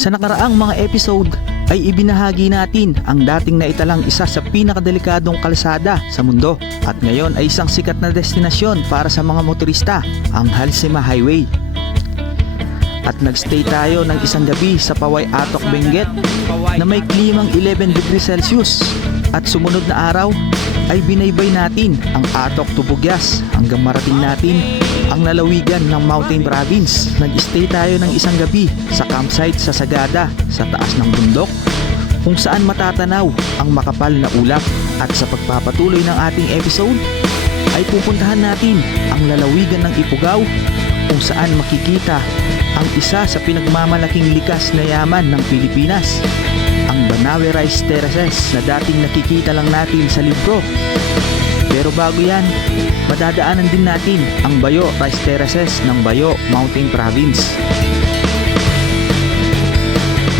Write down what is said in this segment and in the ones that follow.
Sa nakaraang mga episode ay ibinahagi natin ang dating naitalang isa sa pinakadelikadong kalsada sa mundo at ngayon ay isang sikat na destinasyon para sa mga motorista, ang Halsema Highway. At nagstay tayo ng isang gabi sa Paway Atok, Benguet na may klimang 11 degrees Celsius at sumunod na araw ay binaybay natin ang Atok to Bugyas hanggang marating natin ang lalawigan ng Mountain Province. Nag-stay tayo ng isang gabi sa campsite sa Sagada sa taas ng bundok kung saan matatanaw ang makapal na ulap. At sa pagpapatuloy ng ating episode ay pupuntahan natin ang lalawigan ng Ifugao kung saan makikita ang isa sa pinagmamalaking likas na yaman ng Pilipinas, ang Banawe Rice Terraces na dating nakikita lang natin sa libro. Pero bago yan, madadaanan din natin ang Bayo Rice Terraces ng Bayo Mountain Province.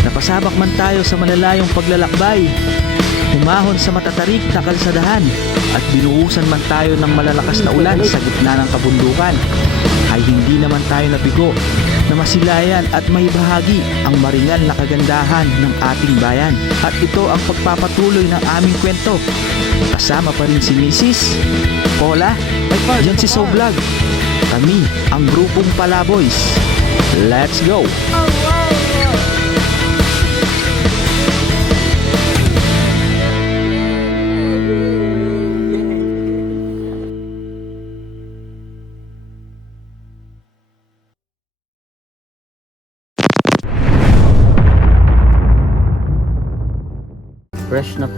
Napasabak man tayo sa malalayong paglalakbay, humahon sa matatarik na kalsadahan at binuhusan man tayo ng malalakas na ulan sa gitna ng kabundukan, ay hindi naman tayo nabigo na masilayan at may bahagi ang maringal na kagandahan ng ating bayan. At ito ang pagpapatuloy ng aming kwento. Kasama pa rin si Mrs. Cola, dyan si Soblog. Kami ang grupong Palaboys. Let's go!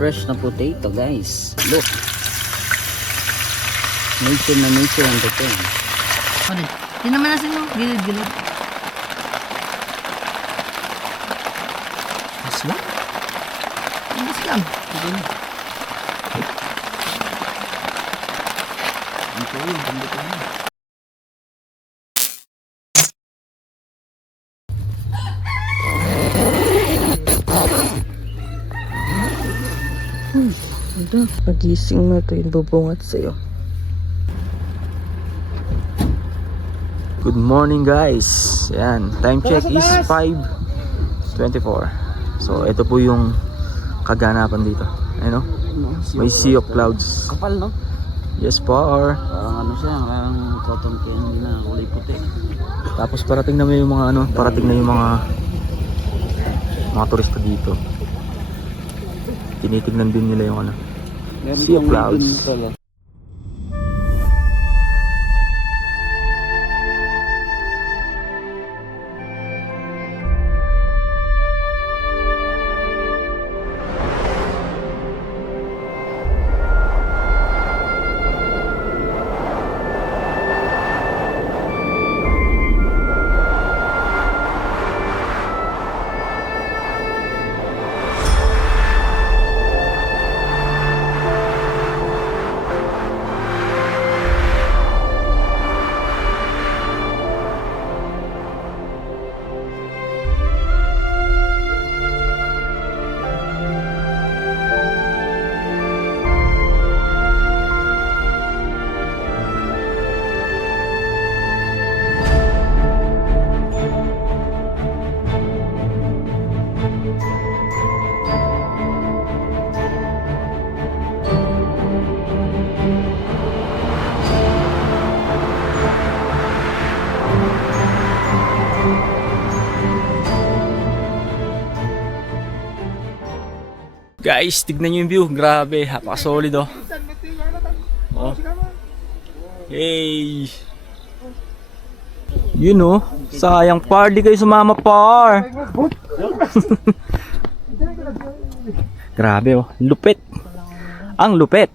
Fresh na potato, guys. Look. Nature na nature ang ito. Ano? Hindi naman nasa nyo. Gilid. Mas ba? Mas lang. Ito yun, bandito na. Pagising mo ito yung bubungat sa'yo. Good morning guys. Yan, time check is 5:24. So ito po yung kaganapan dito. Ayun, may sea of clouds. Kapal, no? Yes par. Parang ano siya, parang cotton candy na kulay puti. Tapos parating na yung mga parating na yung mga turista dito. Tinitignan din nila yung sea of clouds. Guys, tignan nyo yung view. Grabe, napaka-solid oh. Hey! Yun oh. Sayang par, di kayo sumama par. Grabe oh, lupit. Ang lupit.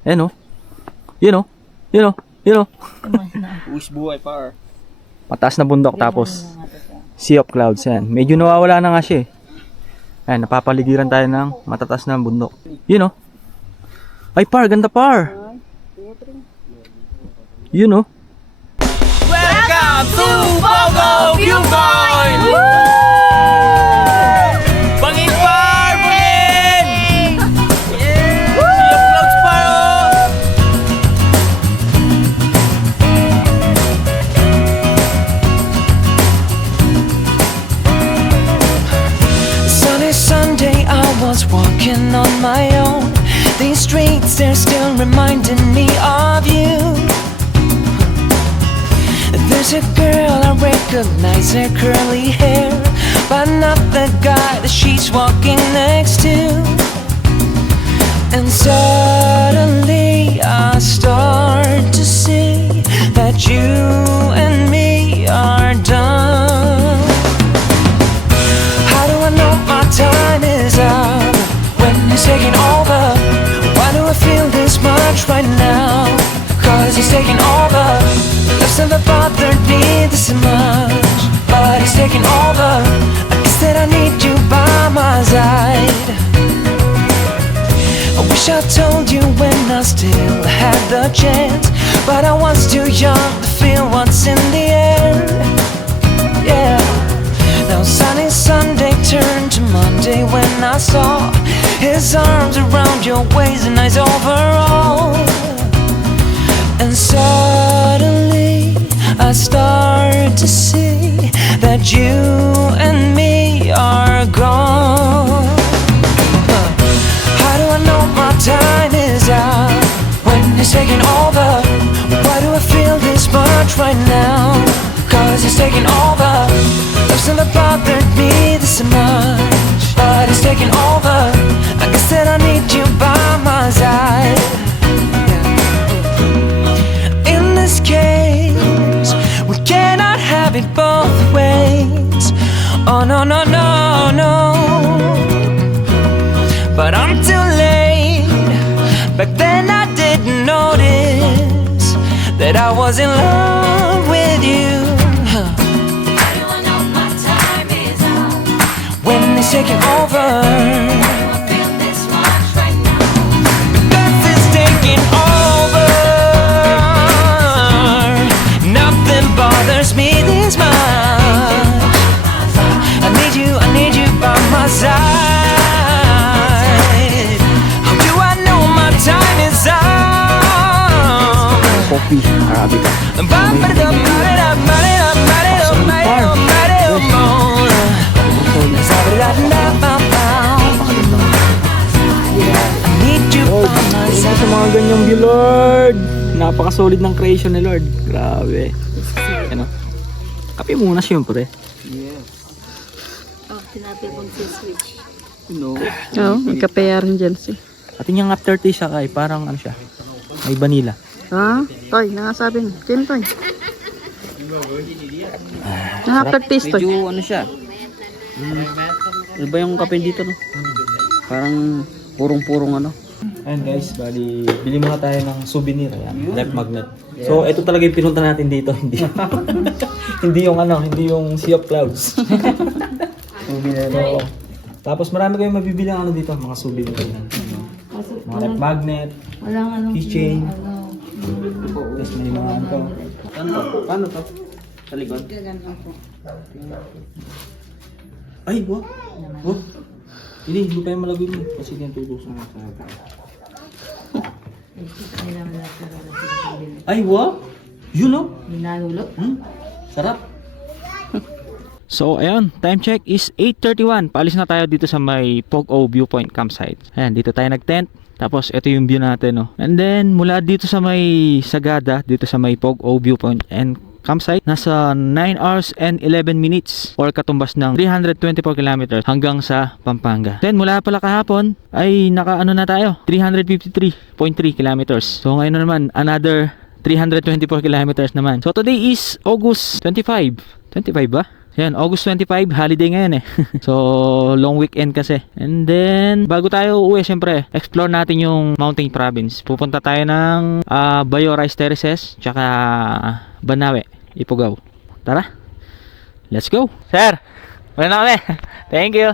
Ayan oh. Yun oh. Push buhay, par. Mataas na bundok tapos sea of clouds yan. Medyo nawawala na nga siya eh. Ayan, napapaligiran tayo ng matataas na bundok. Yun oh. Ay par, ganda par. Yun oh. Welcome to Pogo Viewpoint! Bangin par! Bangin! Sea of clouds par oh! walking on my own. These streets, they're still reminding me of you. There's a girl, I recognize her curly hair, but not the guy that she's walking next to. And suddenly I start to see that you and me are done. How do I know my time is up when he's taking over? Why do I feel this much right now? Cause he's taking over. Love's never bothered me this much, but he's taking over. I guess that I need you by my side. I wish I told you when I still had the chance, but I was too young to feel what's in the air. Yeah. Now sunny Sunday turned to Monday when I saw his arms around your waist and eyes overall. And suddenly I start to see that you and me are gone. How do I know my time is up when he's taking over? Why do I feel this much right now? Cause he's taking over. Love's never bothered me this much, but he's taking over. I guess that I need you by my side. In this case, we cannot have it both ways. Oh no, no, no, no. But I'm too late. Back then I didn't notice that I was in love with you. When he's taking over, because he's taking over, nothing bothers me this much. I need you by my side. How do I know my time is up? Coffee, Arabica. Sa mga ganyang view, Lord. Napaka-solid ng creation ni Lord. Grabe. Ano? Kape muna siyempre. No. Oo, may kapaya rin dyan si. At yung aftertaste siya kay parang ano siya. May vanilla. Ha? Toy, nangasabi mo. Kim, Toy. Aftertaste, Toy. Medyo ano siya. Ano ba yung kape dito, no? Parang purong-purong ano. Ayan guys, bali, bili muna tayo ng souvenir. Ayan, left magnet. So, ito talaga yung pinunta natin dito. Hindi hindi yung ano, hindi yung Sea of Clouds. Souvenir. So, tapos marami kayong mabibili ng ano dito, mga souvenir. Mga left magnet, keychain. Tapos may mga ano to. Paano to? Sa likod? Ay, wow. Wow. Hindi tayo malagay mo. Kasi yan tutusin mo sa ay, wow. Yun o. Sarap. So, ayun. Time check is 8:31. Paalis na tayo dito sa may Pog-O Viewpoint Campsite. Ayan, dito tayo nag-tent. Tapos, ito yung view natin, no. And then, mula dito sa may Sagada, dito sa may Pog-O Viewpoint and campsite, nasa 9 hours and 11 minutes or katumbas ng 324 kilometers hanggang sa Pampanga. Then mula pala kahapon ay nakaano na tayo, 353.3 kilometers. So ngayon na naman another 324 kilometers naman. So today is August 25. 25 ba? Yan, August 25, holiday ngayon eh. So, long weekend kasi. And then, bago tayo uwi, syempre, explore natin yung Mountain Province. Pupunta tayo ng Bayo Rice Terraces, tsaka Banawe, Ifugao. Tara, let's go. Sir, wala na kami. Thank you.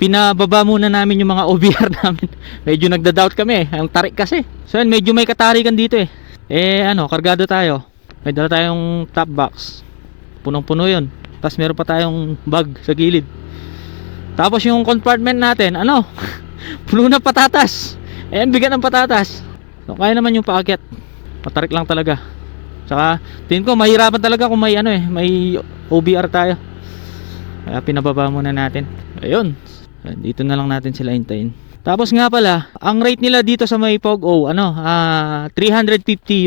Pinababa muna namin yung mga OBR namin. Medyo nagda-doubt kami, ang tarik kasi. So yun, medyo may katarikan dito eh. Ano, kargado tayo. May dala tayong top box. Punong-puno yun. Tapos meron pa tayong bag sa gilid. Tapos yung compartment natin, ano, puno na patatas. Bigat ng patatas. So kaya naman yung paakyat. Matarik lang talaga. Saka tingin ko mahirapan talaga kung may ano may OBR tayo. Kaya pinababa muna natin. Ayun. Dito na lang natin sila hintayin. Tapos nga pala, ang rate nila dito sa may Pog-O, 350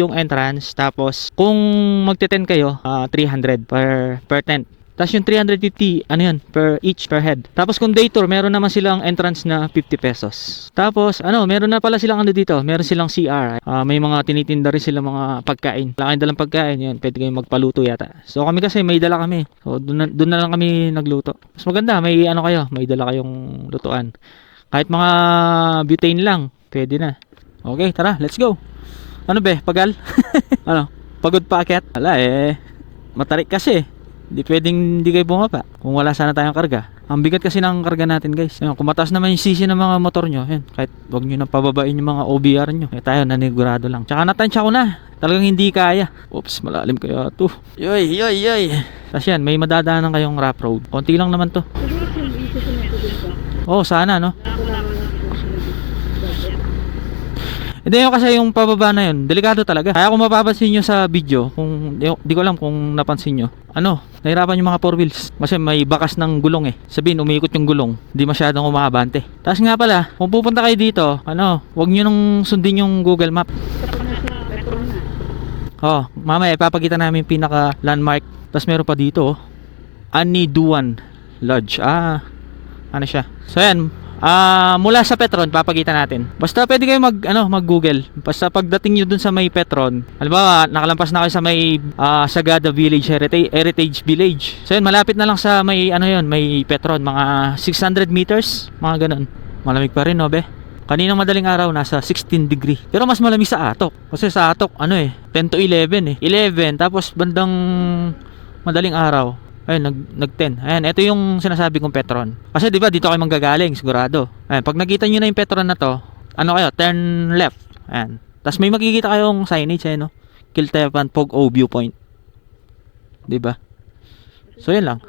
yung entrance. Tapos kung magte-tent kayo, 300 per tent. Tapos yung 350, per head. Tapos kung day tour, meron naman silang entrance na 50 pesos. Tapos, meron na pala silang dito. Meron silang CR. May mga tinitinda rin silang mga pagkain. Wala kayong dalang pagkain, yun. Pwede kayong magpaluto yata. So kami kasi may dala kami. So doon na lang kami nagluto. Mas maganda, may may dala kayong lutuan. Kahit mga butane lang, pwede na. Okay, tara, let's go. Ano be, pagal? Pagod pa akyat? Wala matarik kasi. Hindi pwedeng hindi kayo bumaba kung wala sana tayong karga. Ang bigat kasi ng karga natin guys. Kung mataas naman yung sisi ng mga motor nyo, kahit wag nyo nang pababain yung mga OBR nyo, tayo nanigurado lang. Tsaka natansya ko na, talagang hindi kaya. Oops, malalim kaya to. Yoy. Tapos yan, may madadaanan kayong rough road. Konti lang naman to. Oh, sana no. Hindi yung kasi yung pababa na yun, delikado talaga. Kaya kung mapapansin nyo sa video, kung di ko alam kung napansin nyo, nahirapan yung mga 4 wheels. Kasi may bakas ng gulong Sabihin, umiikot yung gulong, di masyadong umabante. Tapos nga pala, kung pupunta kayo dito, wag nyo nung sundin yung Google Map. Mamaya ipapakita namin yung pinaka landmark. Tapos meron pa dito, Aniduan Lodge. Ano siya? So yan, mula sa Petron papakita natin. Basta pwede kayo mag-Google. Basta pagdating niyo dun sa may Petron, halimbawa nakalampas na kayo sa may Sagada Village, Heritage Village. So yun, malapit na lang sa may may Petron, mga 600 meters, mga ganun. Malamig pa rin, no be? Kaninang madaling araw nasa 16 degree. Pero mas malamig sa Atok. Kasi sa Atok 10 to 11 11 tapos bandang madaling araw nag-10. Ayan, ito yung sinasabi kong Petron. Kasi 'di ba dito kayo manggagaling sigurado. Ayan, pag nakita niyo na yung Petron na to, turn left. Ayan. Tapos may makikita kayong signage Kiltepan Pog-O Viewpoint. 'Di ba? So 'yun lang.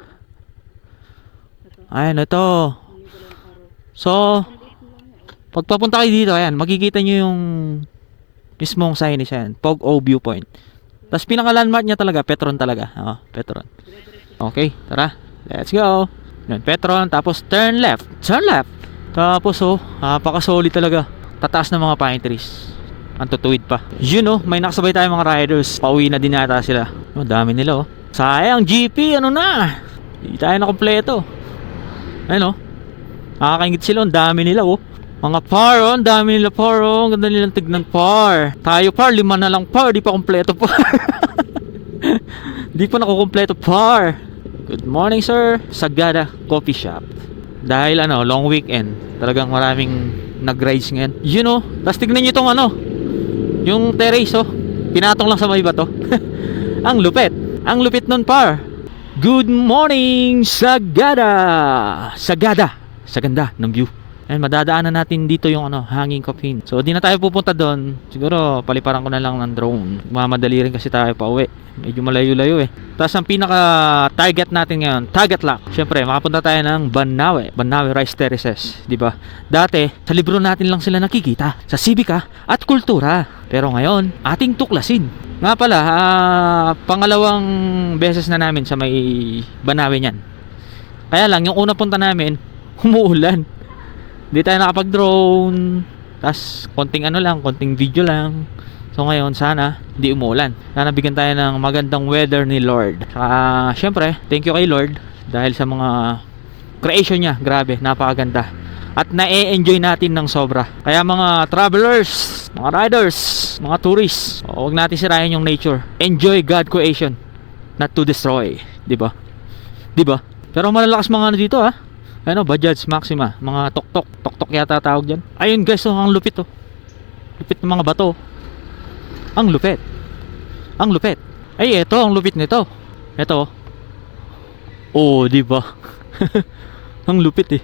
Ayan, ito. So pag papunta kayo dito, ayan, makikita niyo yung mismong signage Pog-O Viewpoint. Tapos pinaka-landmark niya talaga, Petron talaga. Petron. Okay, tara. Let's go. Yan, Petron, tapos turn left. Turn left. Tapos napaka-solid talaga. Tataas ng mga pine trees. Ang tutuwid pa. May nakasabay tayong mga riders. Pauwi na din yata sila. Dami nila Sayang, GP, na? Hindi tayo na kompleto. Ayun nakakaingit sila, ang dami nila Mga par, ang dami nila par Ang ganda nilang tignan par. Tayo par, 5 na lang par. Di pa kompleto par. Di pa nakukumpleto par. Good morning sir. Sagada Coffee Shop. Dahil long weekend, talagang maraming nag-rides ngayon. Tapos tignan nyo itong yung terrace pinatong lang sa may bato. Ang lupit. Ang lupit nun par. Good morning Sagada. Sa ganda ng view. Madadaanan natin dito yung hanging coffin. So di na tayo pupunta doon. Siguro paliparan ko na lang ng drone. Mamadali rin kasi tayo pa uwi. Medyo malayo-layo Tapos ang pinaka target natin ngayon, target lock. Syempre, makapunta tayo ng Banawe Rice Terraces, di ba? Dati sa libro natin lang sila nakikita, sa sibika at kultura. Pero ngayon, ating tuklasin. Nga pala, pangalawang beses na namin sa may Banawe niyan. Kaya lang yung una punta namin, umuulan. Hindi tayo nakapag-drone. Tapos konting konting video lang. So ngayon sana hindi umuulan. Sana bigyan tayo ng magandang weather ni Lord. Saka syempre, thank you kay Lord dahil sa mga creation niya. Grabe, napakaganda. At na-enjoy natin ng sobra. Kaya mga travelers, mga riders, mga tourists, huwag natin sirayan yung nature. Enjoy God creation, not to destroy, 'di ba? 'Di ba? Pero malalakas mga dito Bajaj Maxima, mga tok-tok yata tawag diyan. Ayun guys, ang lupit Lupit ng mga bato. Ang lupit. Ay, ito ang lupit nito. Ito. Di ba? Ang lupit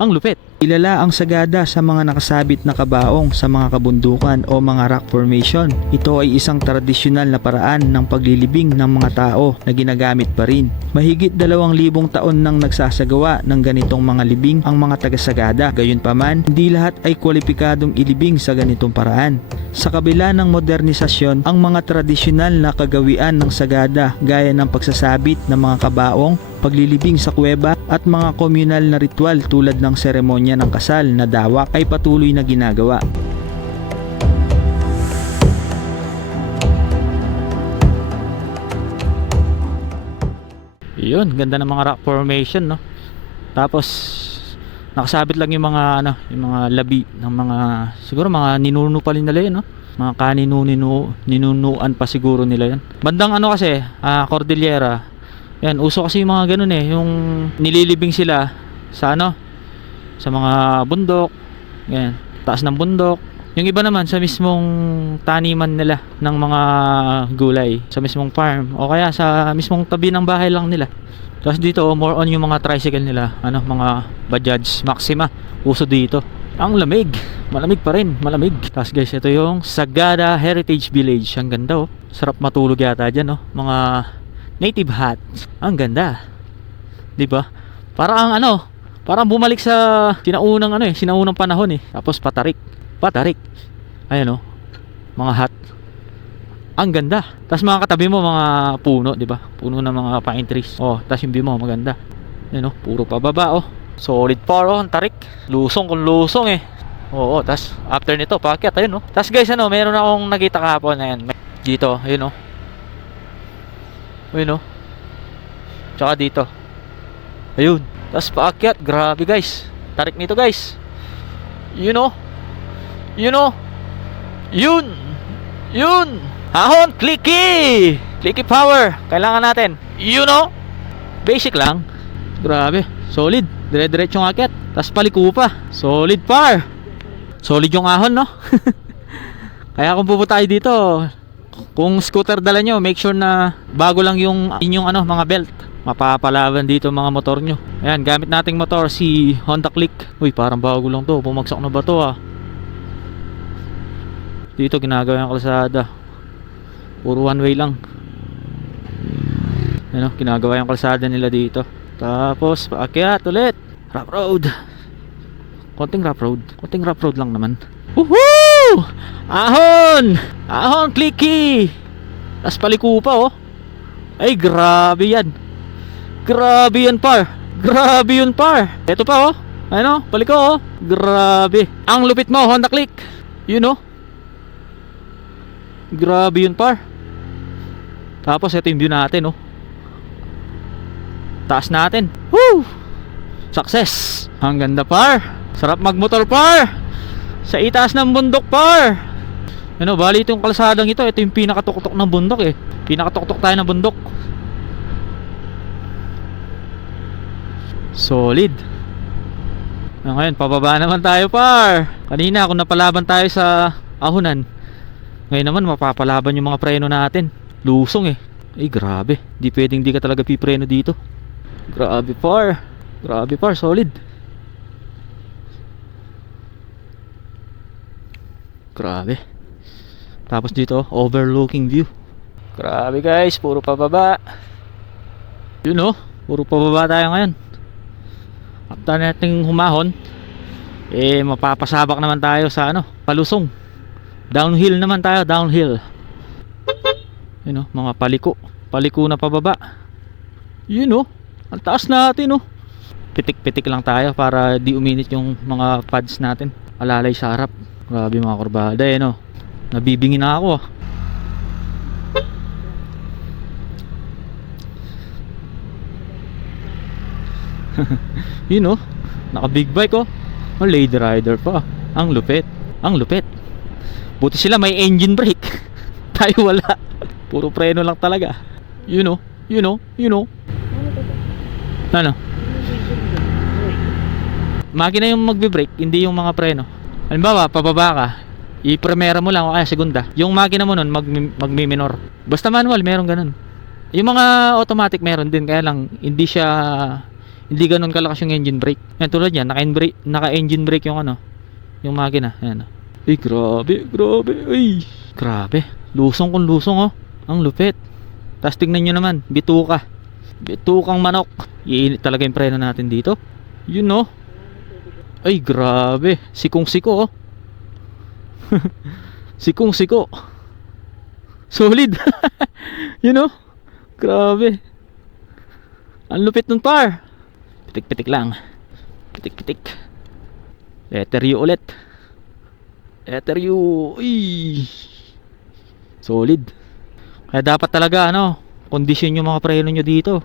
Ang lupit. Kilala ang Sagada sa mga nakasabit na kabaong sa mga kabundukan o mga rock formation. Ito ay isang tradisyonal na paraan ng paglilibing ng mga tao na ginagamit pa rin. Mahigit 2,000 taon nang nagsasagawa ng ganitong mga libing ang mga taga-Sagada. Gayunpaman, hindi lahat ay kwalipikadong ilibing sa ganitong paraan. Sa kabila ng modernisasyon, ang mga tradisyonal na kagawian ng Sagada gaya ng pagsasabit ng mga kabaong, paglilibing sa kuweba at mga komunal na ritual tulad ng seremonya ng kasal na dawak ay patuloy na ginagawa. Yun, ganda ng mga rock formation, no? Tapos nakasabit lang yung mga yung mga labi ng mga siguro mga ninuno pa rin nila yun, no? Mga ninunuan pa siguro nila yan. Bandang kasi, Cordillera. Yan, uso kasi yung mga ganun yung nililibing sila sa sa mga bundok. Yan, taas ng bundok. Yung iba naman sa mismong taniman nila ng mga gulay, sa mismong farm o kaya sa mismong tabi ng bahay lang nila. Tapos dito more on yung mga tricycle nila, mga Bajaj Maxima, uso dito. Ang lamig, malamig pa rin, malamig. Tapos guys, ito yung Sagada Heritage Village. Ang ganda sarap matulog yata dyan mga native hut. Ang ganda. 'Di ba? Parang parang bumalik sa sinaunang panahon Tapos patarik. Ayan mga hut. Ang ganda. Tapos mga katabi mo mga puno, 'di ba? Puno ng mga pine trees. Tapos yung view mo maganda. Ayan puro pababa Solid par ang tarik. Lusong kung lusong Oo, tapos after nito paakyat ayun Tapos guys meron akong nakita kahapon dito, ayun Ayun Tsaka dito. Ayun. Tapos paakyat, grabe guys. Tarik nito guys. Yun. Ahon, clicky power. Kailangan natin. Basic lang. Grabe, solid. Dire-diretsong akyat. Tapos paliko pa. Solid par. Solid yung ahon, Kaya kung pupunta tayo dito, kung scooter dala nyo, make sure na bago lang yung inyong mga belt. Mapapalaban dito mga motor nyo. Ayan, gamit nating motor si Honda Click. Uy, parang bago lang to. Bumagsak na ba to Dito ginagawa yung kalsada. Puro one way lang. Ginagawa yung kalsada nila dito. Tapos paakyat ulit. Rough road. Konting rough road lang naman. Woohoo! Ahon! Ahon, clicky! Tapos paliko pa Ay, grabe yan. Grabe yan par. Ito pa paliko Grabe. Ang lupit mo, Honda Click. Grabe yun par. Tapos ito yung view natin Taas natin. Woo! Success. Ang ganda par. Sarap magmotor par. Sa itaas ng bundok par. Bali itong kalsadang ito yung pinakatuktok ng bundok Pinakatuktok tayo ng bundok. Solid. Ngayon pababa naman tayo par. Kanina kung napalaban tayo sa ahunan, ngayon naman mapapalaban yung mga preno natin. Lusong Ay grabe. Di pwedeng di ka talaga pipreno dito. Grabe par, solid. Grabe. Tapos dito overlooking view. Grabe guys, puro pababa. Puro pababa tayo ngayon. After nating humahon, mapapasabak naman tayo sa palusong. Downhill naman tayo, downhill. Mga paliko na pababa. Ang taas natin Pitik-pitik lang tayo para di uminit yung mga pads natin. Alalay sa harap. Grabe mga kurbada Nabibingi na ako Naka big bike lady rider pa. Ang lupit. Buti sila may engine brake. Tayo wala. Puro preno lang talaga. Makina yung magbe-brake, hindi yung mga preno. Halimbawa, pababa ka, i-primera mo lang o kaya segunda. Yung makina mo nun magmi-minor. Basta manual, meron ganun. Yung mga automatic meron din, kaya lang hindi siya Hindi ganun kalakas yung engine brake. Yan, tulad yan, naka-engine brake yung ano, yung makina. Ayan. Ay, grabe. Ay, grabe. Lusong kung lusong, oh. Ang lupit. Tapos tingnan nyo naman, bitukang manok. Iinit talaga yung preno natin dito. Yun, oh. Ay, grabe. Sikong-siko, oh. Sikong-siko. Solid. Yun, oh. Grabe. Ang lupit nun, par. Pitik-pitik lang. Pitik-pitik. Letter U ulit. Letter U. Uy. Solid. Kaya dapat talaga ano, kondisyon yung mga preno nyo dito.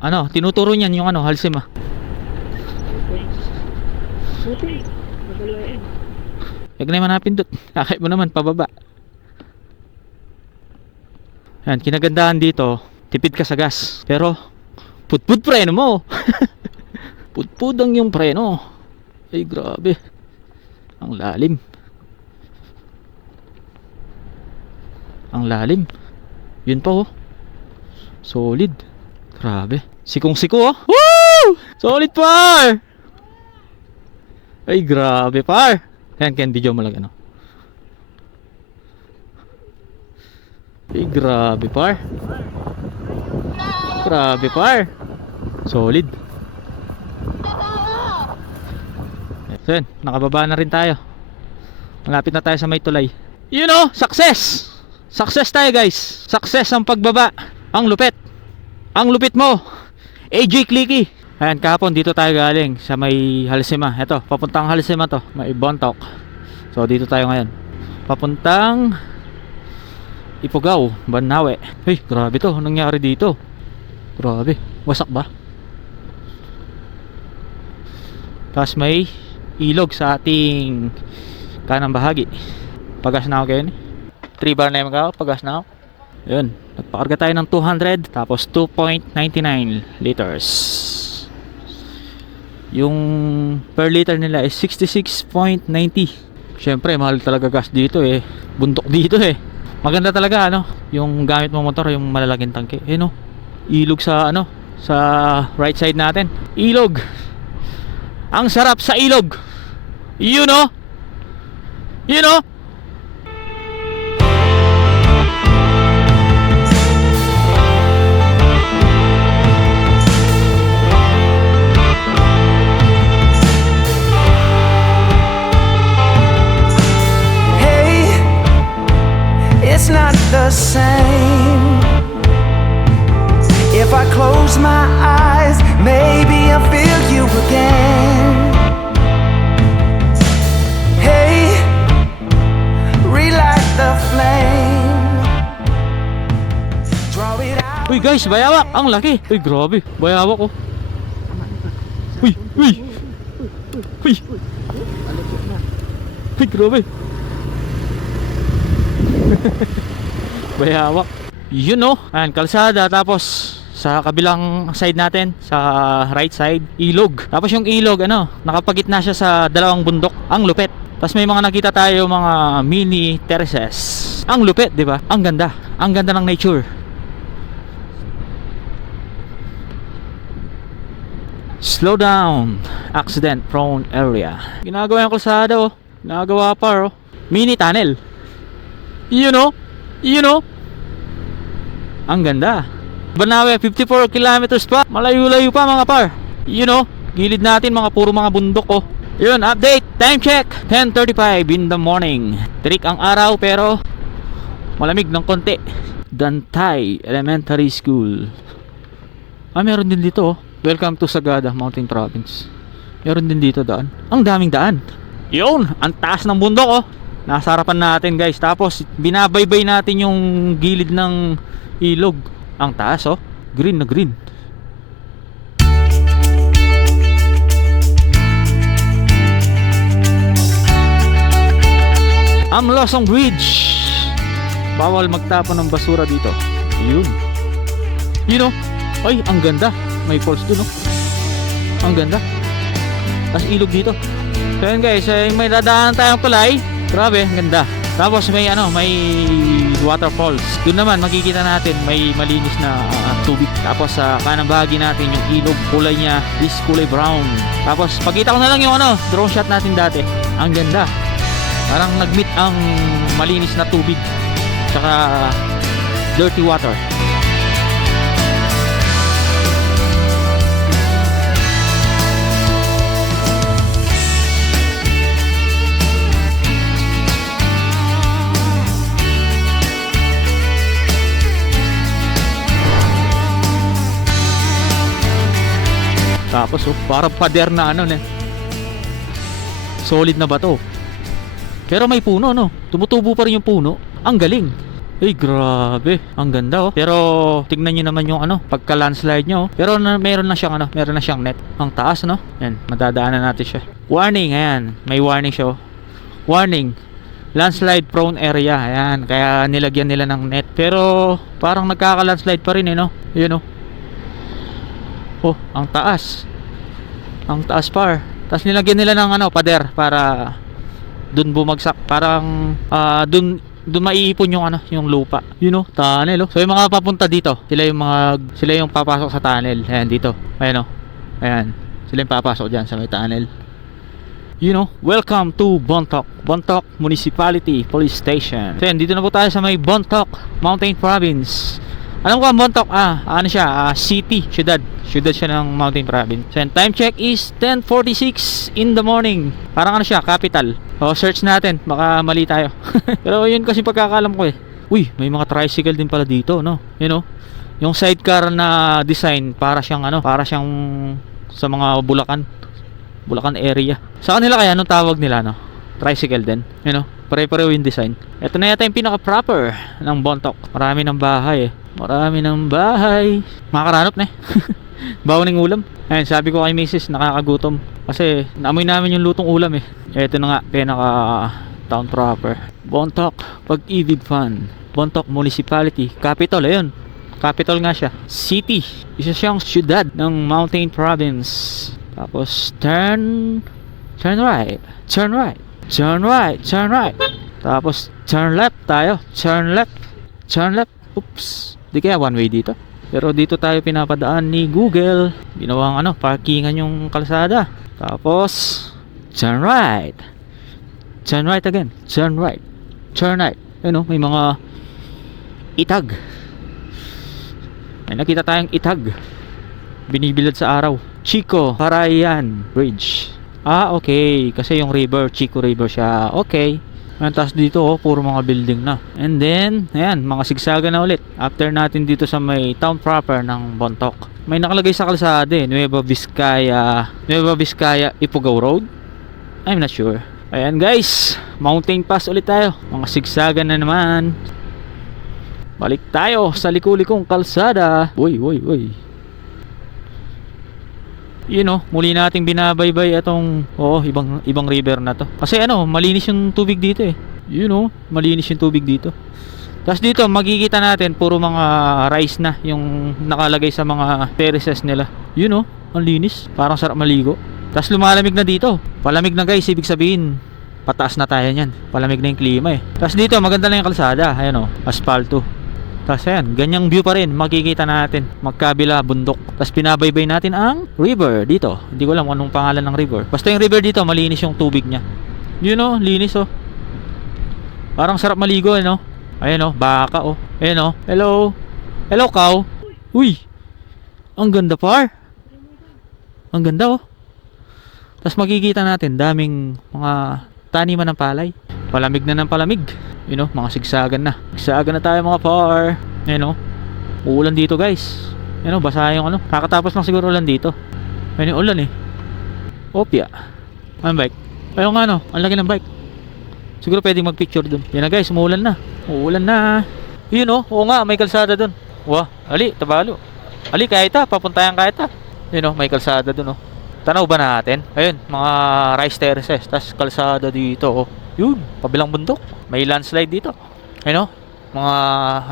Ano, tinuturo niyan yung ano, Halsim ah. Huwag na yung manapindot. Kakait mo naman, pababa. Yan, kinagandaan dito, tipid ka sa gas. Pero, putpud preno mo. Putpud ang yung preno. Ay, grabe. Ang lalim. Ang lalim. Yun pa, oh. Solid. Grabe. Sikong-siko, oh. Woo! Solid, par! Ay, grabe, par. Yan, video mo lang, ano. Ay, grabe, par. Grabe, par. Solid. So yun, nakababa na rin tayo. Malapit na tayo sa may tulay. You know, success! Success tayo, guys. Success ang pagbaba. Ang lupit. Ang lupit mo. AJ Clicky. Ayan, kahapon dito tayo galing sa may Halsima. Ito, papuntang Halsima to. May Bontoc. So dito tayo ngayon. Papuntang Ifugao, Banawe. Hey, grabe to. Anong nangyari dito? Grabe. Wasak ba? Tapos may ilog sa ating kanang bahagi. Pagas na ako kayo ni 3 bar na yung mga pagas na ako. Yun, nagpakarga tayo ng 200 tapos 2.99 liters. Yung per liter nila is 66.90. Syempre mahal talaga gas dito eh. Bundok dito eh. Maganda talaga ano, yung gamit mo motor, yung malalaking tangke. Eh no, ilog sa ano, sa right side natin. Ilog. Ang sarap sa ilog. You know? You know? Hey, it's not the same. If I close my eyes, maybe I'll feel you again. Hey, relight the flame. Draw it out. Uy guys, bayawak! Ang laki! Uy grabe, bayawak oh. Uy! Uy! Uy grabe. Bayawak. Yun oh, ayan, kalsada. Tapos sa kabilang side natin, sa right side, ilog. Tapos yung ilog, ano, nakapagitna siya sa dalawang bundok. Ang lupet. Tapos may mga nakita tayo, mga mini terraces. Ang lupet, di ba? Ang ganda. Ang ganda ng nature. Slow down. Accident prone area. Ginagawa yung kalsada oh. Ginagawa pa oh. Mini tunnel. You know? You know? Ang ganda. Banawe, 54 kilometers pa. Malayo-layo pa mga par. You know, gilid natin mga puro mga bundok oh. Yun, update, time check 10:35 in the morning. Tirik ang araw pero malamig ng konti. Dantay Elementary School. Meron din dito oh. Welcome to Sagada Mountain Province. Meron din dito daan. Ang daming daan. Yun, ang taas ng bundok oh. Nasa harapan natin guys. Tapos binabaybay natin yung gilid ng ilog. Ang taas oh. Green na green. Amlosong Bridge. Bawal magtapon ng basura dito. Yun. Yun oh. Ay, ang ganda. May falls dun oh. Ang ganda. Tapos ilog dito. So yun guys, may dadaan tayong tulay. Grabe, ang ganda. Tapos may ano, may waterfalls. Doon naman makikita natin may malinis na tubig. Tapos sa kanang bahagi natin yung ilog, kulay niya is kulay brown. Tapos pagkita ko na lang yung drone shot natin dati. Ang ganda. Parang nagmeet ang malinis na tubig tsaka dirty water. Tapos parang pader na solid na bato. Pero may puno tumutubo pa rin yung puno. Ang galing. Ay grabe, ang ganda Pero tignan niyo naman yung pagka landslide nyo. Pero meron na siyang net. Ang taas Yan, madadaanan natin siya. Warning, ayan, may warning siya. Warning, landslide prone area. Ayan, kaya nilagyan nila ng net. Pero parang nagkaka-landslide pa rin Yun Oh, ang taas. Ang taas par. Tapos nilagyan nila ng pader para dun bumagsak. Parang dun maiipon yung yung lupa. Tunnel So yung mga papunta dito, sila yung papasok sa tunnel. Ayan dito. Ayan Ayan. Sila yung papasok diyan sa may tunnel. Welcome to Bontoc Municipality Police Station. So yan, dito na po tayo sa may Bontoc Mountain Province. Alam ko ang Bontoc, city, syudad siya ng Mountain Province. So, time check is 10:46 in the morning. Parang siya, capital. Search natin, baka mali tayo. Pero yun kasi pagkakalam ko Uy, may mga tricycle din pala dito, yung sidecar na design para siyang sa mga Bulacan area. Sa kanila kaya anong tawag nila tricycle din, pare-pareho yung design. Ito na yata yung pinaka-proper ng Bontoc. Marami ng bahay Makakaranop na Bawa ng ulam. Ayun, sabi ko kay Mrs. nakakagutom kasi naamoy namin yung lutong ulam Ito na nga, pinaka town proper. Bontoc Pag-ibig Fund. Bontoc Municipality Capital, ayun. Capital nga siya. City. Isa siyang syudad ng Mountain Province. Tapos turn right. Tapos turn left tayo. Turn left. Oops. Di kaya one way dito. Pero dito tayo pinapadaan ni Google. Ginawang parkingan yung kalsada. Tapos turn right. Turn right again. Turn right. May mga itag. May nakita tayong itag. Binibilad sa araw. Chico Harayan Bridge. Okay. Kasi yung river, Chico River siya. Okay. Tapos dito puro mga building na. And then, ayan, mga sigsaga na ulit. After natin dito sa may town proper ng Bontoc. May nakalagay sa kalsada Nueva Vizcaya Ifugao Road. I'm not sure. Ayan guys, mountain pass ulit tayo. Mga sigsaga na naman. Balik tayo sa liku-likong kalsada. Uy. Muli nating binabaybay itong ibang river na to. Kasi malinis yung tubig dito malinis yung tubig dito. Tapos dito makikita natin puro mga rice na yung nakalagay sa mga terraces nila. Ang linis, parang sarap maligo. Tapos lumalamig na dito. Palamig na guys, ibig sabihin pataas na tayo niyan. Palamig na yung klima Tapos dito maganda na yung kalsada. Ayan asfalto. Tapos ayan, ganyang view pa rin makikita natin, magkabila bundok. Tapos pinabaybay natin ang river dito. Hindi ko alam anong pangalan ng river. Basta yung river dito, malinis yung tubig niya. Linis Parang sarap maligo Ayan baka Ayan hello cow. Uy, ang ganda par. Ang ganda Tapos makikita natin daming mga taniman ng palay. Palamig na ng palamig. Mga sigsagan na. Sigsagan na tayo mga par. Uulan dito guys. Basa yung kakatapos lang siguro ulan dito. Ayun yung ulan Opya. Ang bike. Ayun nga ang laki ng bike. Siguro pwedeng mag-picture dun. Yan na guys, umuulan na. Uulan na. Oo nga, may kalsada dun. Wah, ali, tabalo. Ali, kahit papuntayan kahit may kalsada dun Tanaw ba natin? Ayun, mga rice terraces. Tapos kalsada dito Yun, pabilang bundok. May landslide dito. Mga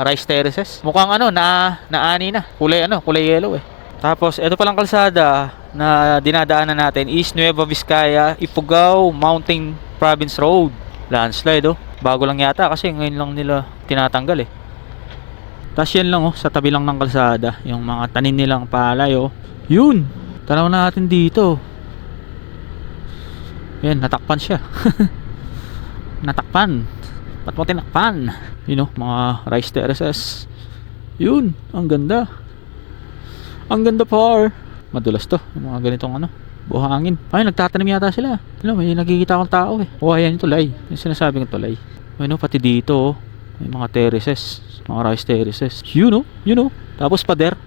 rice terraces. Mukhang naani na. Kulay yellow Tapos ito palang kalsada na dinadaanan natin is Nueva Vizcaya Ifugao Mountain Province Road. Landslide Bago lang yata kasi ngayon lang nila tinatanggal eh. Tapos yan lang oh, sa tabi lang ng kalsada, yung mga tanim nilang palay oh. Yun, tanaw natin dito. Yan, natakpan siya. Natakpan. Ba't mo tinakpan? Yun oh, mga rice terraces. Yun, ang ganda. Ang ganda par. Madulas to, yung mga ganitong ano, buhangin. Ay, nagtatanim yata sila. Ano, may nakikita akong tao eh. Oh, ayan yung tulay. Yung sinasabing tulay. Ano, pati dito oh, may mga terraces, mga rice terraces. You know. Tapos pader.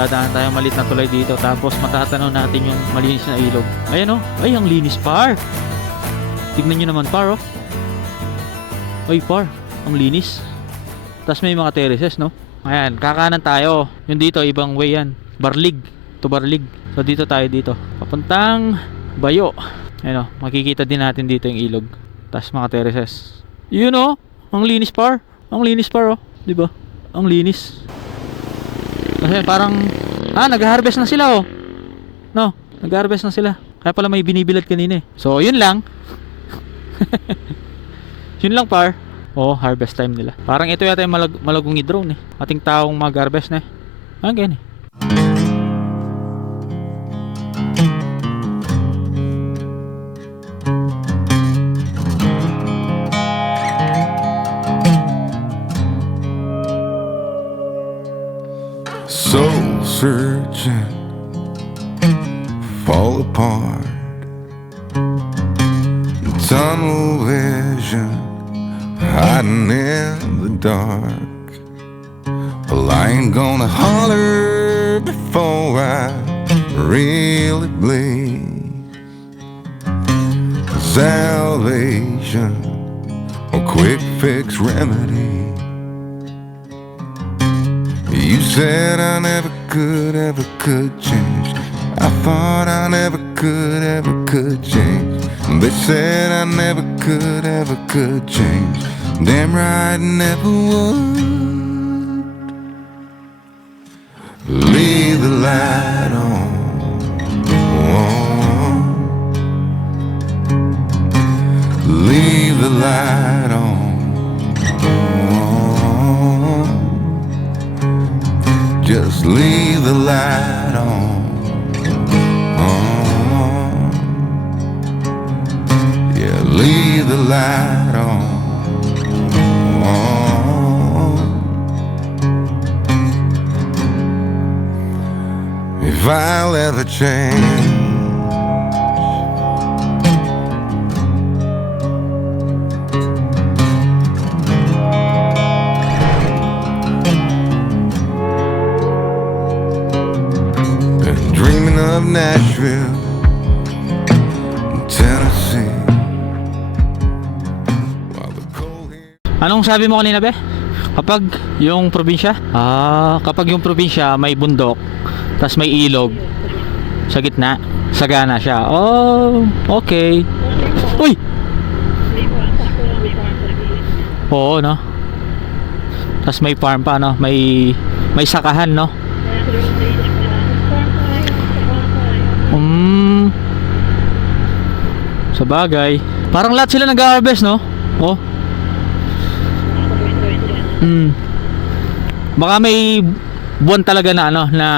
Dadaan tayong maliit na tulay dito, tapos matatanaw natin yung malinis na ilog. Ayan oh, ay ang linis par. Tignan nyo naman par oh. Ay par, ang linis. Tapos may mga terraces no. Ayan, kakanan tayo. Yung dito, ibang way yan. Barlig, to Barlig. So dito tayo dito, papuntang Bayo. Ayan oh, makikita din natin dito yung ilog. Tapos mga terraces. Yun oh, ang linis par. Ang linis par oh, diba? Ang linis. Kasi parang nag-harvest na sila oh. No, nag-harvest na sila. Kaya pala may binibilad kanina eh. So, yun lang. Yun lang par. Oh, harvest time nila. Parang ito yata yung malagungi drone eh. Ating taong mag-harvest na eh. Ganyan eh. Soul searching, fall apart, tunnel vision, hiding in the dark. Well, I ain't gonna holler before I really bleed. Salvation, a quick fix remedy. You said I never could change. I thought I never could change. They said I never could change. Damn right, never would. Leave the light on. Leave the light on. Just leave the light on. Yeah, leave the light on. If I'll ever change, of Nashville, Tennessee. While the cold here... Anong sabi mo kanina be? Kapag yung probinsya? Kapag yung probinsya may bundok, tas may ilog sa gitna, sagana siya. Oh, okay. Uy! Oo, no? Tas may farm pa, no? May sakahan, no? Sa bagay, parang lahat sila nag-harvest, no? Oh. Baka may buwan talaga na ano, na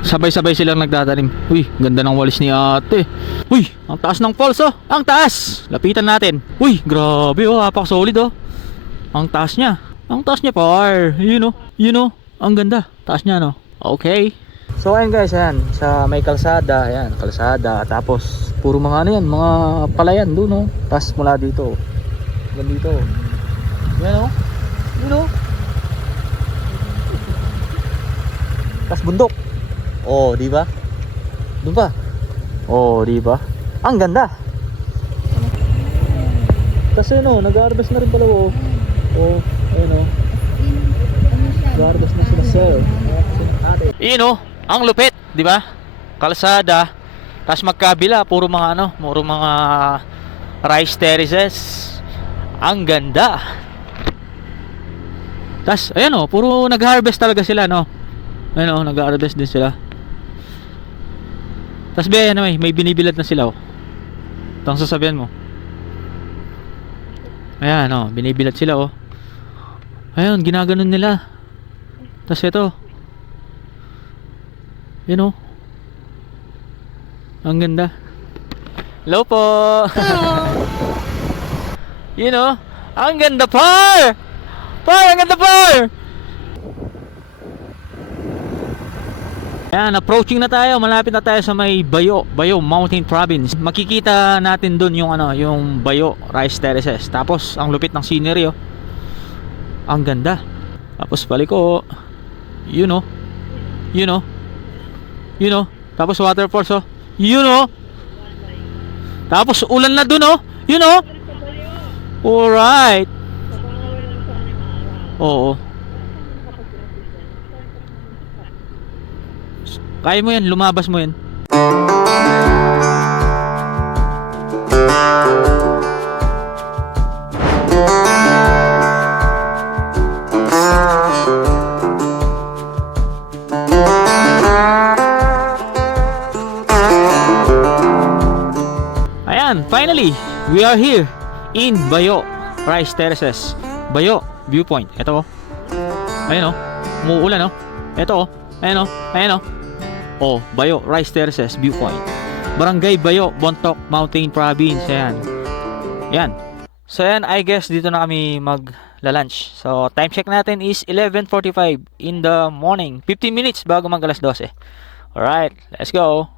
sabay-sabay silang nagtatanim. Uy, ganda ng walis ni ate. Uy, ang taas ng falls oh. Ang taas. Lapitan natin. Uy, grabe oh, apak solid oh. Ang taas niya. Ang taas niya par. You know, ang ganda. Taas niya no. Okay. So ayun guys, ayan, sa may kalsada, ayan, kalsada, tapos puro mga ano yan, mga palayan doon no. Tapos mula dito, hanggang dito. Yan oh. Tapos bundok. Oh, di ba? Doon pa. Oh, di ba? Ang ganda. Kasi no, nag-harvest na rin pala oh. Oh, ayun oh. Nag-harvest na sila sir. Ayun oh. Ang lupit, di ba? Kalsada, tapos magkabila, puro mga rice terraces. Ang ganda. Tapos, ayan o, puro nag-harvest talaga sila, no? Ayan o, nag-harvest din sila. Tapos, may binibilad na sila, oh. Ito ang sasabihan mo. Ayan, oh, binibilad sila, oh. Ayun, ginaganon nila. Tapos ito. Yun, oh. Ang ganda. Hello po. Yun, oh. Ang ganda, par! Par, ang ganda, par! Ayan, approaching na tayo. Malapit na tayo sa may Bayo Mountain Province. Makikita natin dun yung yung Bayo Rice Terraces. Tapos ang lupit ng scenery, oh. Ang ganda. Tapos paliko, you know. Tapos waterfalls, oh. Tapos ulan na dun, oh. Alright. Oo. Kaya mo yan, lumabas mo yan. Ayan, finally, we are here in Bayo Rice Terraces. Bayo Viewpoint. Ito, oh. Ayun, oh. Umuulan, oh. Ito, oh. Ayun, oh. Ayun, oh. Oh, Bayo Rice Terraces Viewpoint. Barangay Bayo, Bontoc Mountain Province. Ayan. Yan. So yan, I guess dito na kami magla-lunch. So time check natin is 11:45 in the morning. 15 minutes bago mag alas 12. Alright, let's go.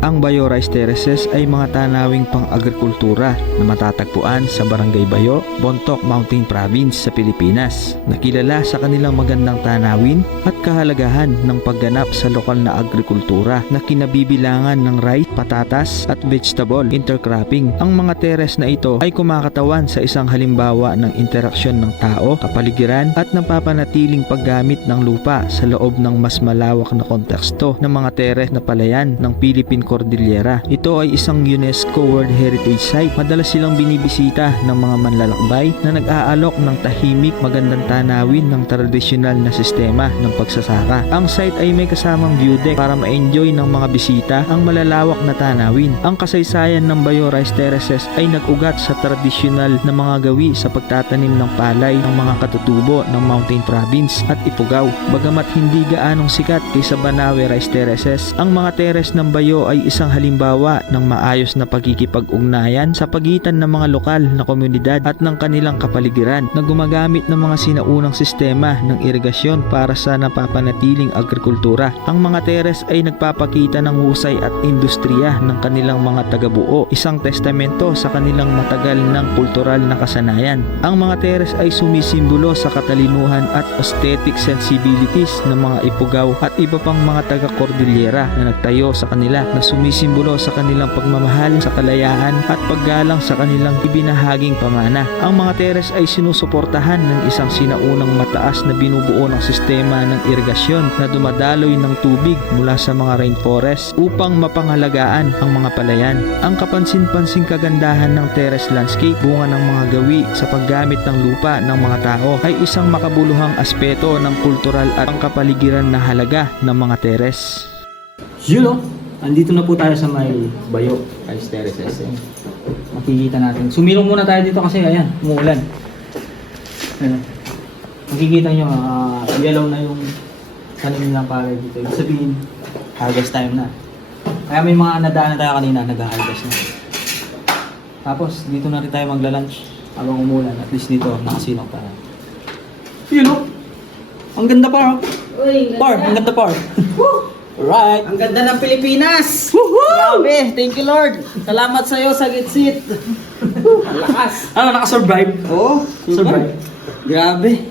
Ang Bayo Rice Terraces ay mga tanawing pang-agrikultura na matatagpuan sa Barangay Bayo, Bontoc Mountain Province sa Pilipinas. Nakilala sa kanilang magandang tanawin at kahalagahan ng pagganap sa lokal na agrikultura na kinabibilangan ng rice, patatas at vegetable intercropping. Ang mga terrace na ito ay kumakatawan sa isang halimbawa ng interaksyon ng tao, kapaligiran at napapanatiling paggamit ng lupa sa loob ng mas malawak na konteksto ng mga terrace na palayan ng Philippine Cordillera. Ito ay isang UNESCO World Heritage Site. Madalas silang binibisita ng mga manlalakbay na nag-aalok ng tahimik, magandang tanawin ng tradisyonal na sistema ng pagsasaka. Ang site ay may kasamang view deck para ma-enjoy ng mga bisita ang malalawak na tanawin. Ang kasaysayan ng Bayo Rice Terraces ay nag-ugat sa tradisyonal na mga gawi sa pagtatanim ng palay ng mga katutubo ng Mountain Province at Ifugao. Bagamat hindi gaanong sikat kaysa Banawe Rice Terraces, ang mga terrace ng Bayo ay isang halimbawa ng maayos na pagkikipag-ugnayan sa pagitan ng mga lokal na komunidad at ng kanilang kapaligiran na gumagamit ng mga sinaunang sistema ng irigasyon para sa napapanatiling agrikultura. Ang mga terrace ay nagpapakita ng husay at industriya ng kanilang mga tagabuo, isang testamento sa kanilang matagal ng kultural na kasanayan. Ang mga terrace ay sumisimbolo sa katalinuhan at aesthetic sensibilities ng mga Ifugao at iba pang mga taga-Cordillera na nagtayo sa kanila, na sumisimbolo sa kanilang pagmamahal sa kalayaan at paggalang sa kanilang ibinahaging pamana. Ang mga terrace ay sinusuportahan ng isang sinaunang mataas na binubuo ng sistema ng irigasyon na dumadaloy ng tubig mula sa mga rainforest upang mapangalagaan ang mga palayan. Ang kapansin-pansing kagandahan ng terrace landscape, bunga ng mga gawi sa paggamit ng lupa ng mga tao, ay isang makabuluhang aspeto ng kultural at pangkapaligiran na halaga ng mga terrace. Andito na po tayo sa may Bayo Rice Terraces. Makikita natin. Sumilong muna tayo dito kasi ayan, umuulan. Ayan. Makikita nyo, yellow na yung tanim ng palay dito. Ibig sabihin, harvest time na. Kaya may mga nadaan na tayo kanina, nag-harvest na. Tapos, dito na rin tayo magla-lunch habang umuulan. At least dito, nakasinok tayo. Ang ganda pa, Uy, ang ganda pa. Right. Ang ganda ng Pilipinas! Grabe! Thank you, Lord! Salamat sa'yo sa gitsit! Ang lakas! Ano, nakasurvive? Oo, Survive. Grabe!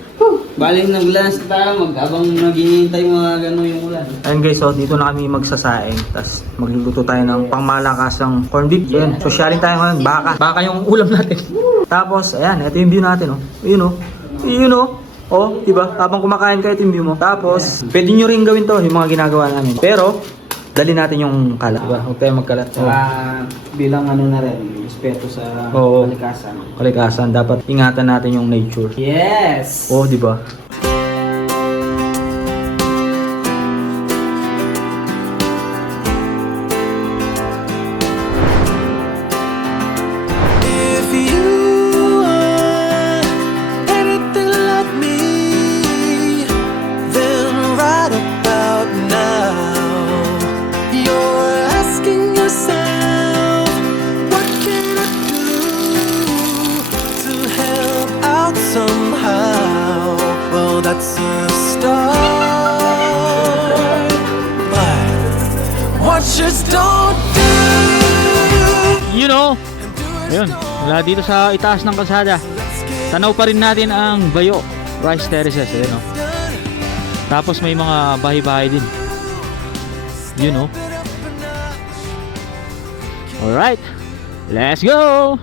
Baling nag-lunch tayo, abang naghihintay mga gano'n yung ulan. Ayun guys, so dito na kami magsasaing. Tapos magluluto tayo ng pangmalakasang corned beef. Ayan, sosyalin tayo ngayon. Baka yung ulam natin. Tapos, ayan, ito yung view natin, oh. Yun, oh. Yun, oh. Oh, diba? Habang kumakain kayo, ito yung view mo. Tapos, pwede nyo rin gawin to, yung mga ginagawa namin. Pero, dali natin yung kalat. Diba? Huwag tayo magkalat. Bilang ano na rin, respeto sa Oo. kalikasan. Kalikasan, dapat ingatan natin yung nature. Yes! Oh, diba? If you are anything like me, then right about now, you're asking yourself, what can I do to help out somehow? Well, that's a start, but what just don't do. You know, ayun, mula dito sa itaas ng kalsada, tanaw pa rin natin ang Bayo Rice Terraces, ayun, no? Tapos may mga bahay-bahay din, you know. Alright, let's go!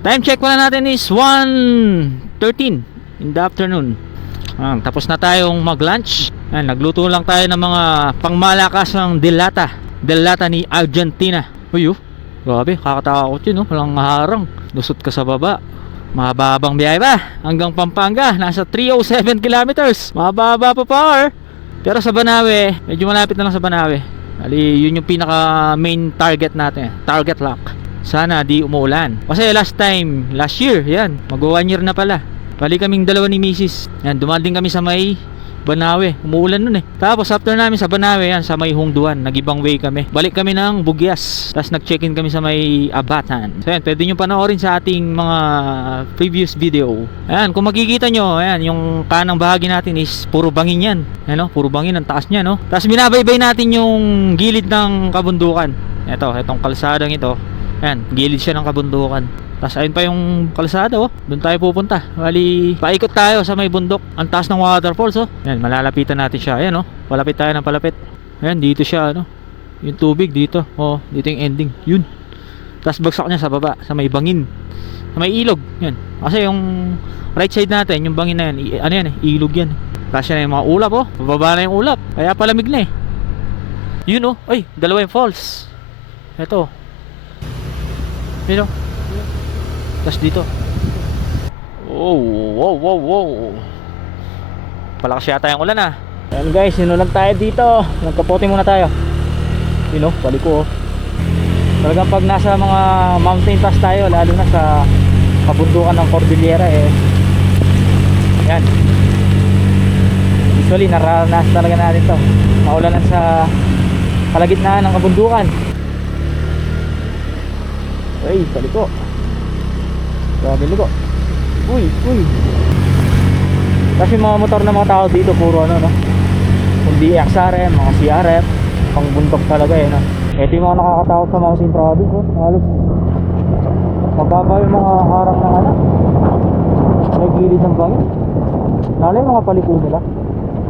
Time check pala natin is 1:13 in the afternoon. Tapos na tayong mag-lunch. Nagluto lang tayo ng mga pangmalakasang delata. Delata ni Argentina. Uy, grabe, kakatakot yun, no? Walang harang. Lusot ka sa baba. Mahababang biyahe ba? Hanggang Pampanga, nasa 307 kilometers. Mababa pa power. Pero sa Banawe, medyo malapit na lang sa Banawe. Ali, yun yung pinaka main target natin. Target lock. Sana di umuulan. Kasi last year, yan, mag-1 year na pala. Bali kaming dalawa ni Mrs. Yan, dumating kami sa may Banawe. Umuulan nun eh. Tapos after namin sa Banawe, yan, sa may Hungduan, nag-ibang way kami. Balik kami ng Bugyas. Tapos nag-check-in kami sa may Abatan. So yan, pwede nyo panoorin sa ating mga previous video. Ayan, kung makikita nyo, ayan, yung kanang bahagi natin is puro bangin yan. Ayan, no? Puro bangin ang taas niya, no? Tapos binabaybay natin yung gilid ng kabundukan. Itong kalsadang ito. Ayan, gilid siya ng kabundukan. Tapos ayun pa yung kalsada, oh. Doon tayo pupunta. Bali, paikot tayo sa may bundok. Ang taas ng waterfalls, oh. Ayan, malalapitan natin siya. Ayan, oh. Palapit tayo ng palapit. Ayan, dito siya, ano. Yung tubig dito. Oh, dito yung ending. Yun. Tapos bagsak niya sa baba, sa may bangin. Sa may ilog. Yan. Kasi yung right side natin, yung bangin na yan, ano yan, ilog yan. Kasi na yung mga ulap, oh. Bababa na yung ulap. Kaya palamig na eh. Yun, oh. Ay, dalawa yung falls. Ito. Yun, oh. Tapos dito. Wow. Palakas yata yung ulan, ah. Ayan guys, sinulag tayo dito. Nagkapote muna tayo. Yun, oh, paliko, oh. Talagang pag nasa mga mountain pass tayo, lalo na sa kabundukan ng Cordillera, eh. Yan. Usually, naranasan talaga natin to. Maulanan sa kalagitnaan ng kabundukan. Ay, paliko. Grabe ligo. Uy. Kasi mga motor na mga tao dito puro ano, no? Kundi XRM, mga CRF, pang bundok talaga eh, no? Ito yung mga nakakatakot sa mountain province, oh. Halos Mababa yung mga harang ng ano, may gilid ng bangin. Lalo yung mga paliko nila.